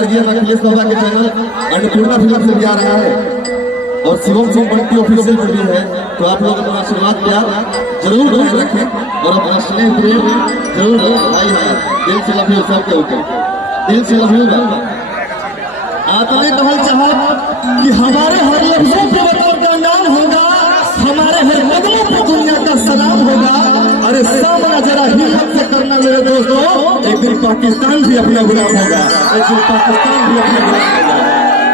गार्जियन अखिलेश बाबा के चैनल अन्नपूर्णा फिल्म से भी आ रहा है और शिवम सिंह बंटी ऑफिशियल पर भी है। तो आप लोग अपना आशीर्वाद प्यार जरूर बनाए रखें और अपना स्नेह प्रेम जरूर भाई दिल से लव यू सबके ऊपर, दिल से लव यू। आपने कहल चाहत कि हमारे हर लफ्जों पे वतन का नाम होगा, हमारे हर कदमों पे दुनिया का सलाम होगा। अरे सामना जरा हिम्मत से करना मेरे दोस्तों, एक दिन पाकिस्तान भी अपना गुलाम होगा, एक दिन पाकिस्तान भी अपना गुलाम होगा।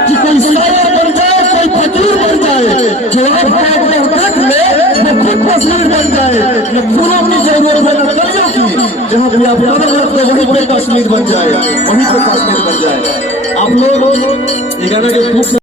कि कोई शायर बन जाए, कोई फकीर बन जाए, जो आपको देख ले वो खुद तस्वीर बन जाए। न फूलों की जरूरत है न कलियों की, जहाँ भी आप कदम रखते वहीं पे कश्मीर बन जाए, वहीं पे कश्मीर बन जाए। आप लोग ये गाना के खूब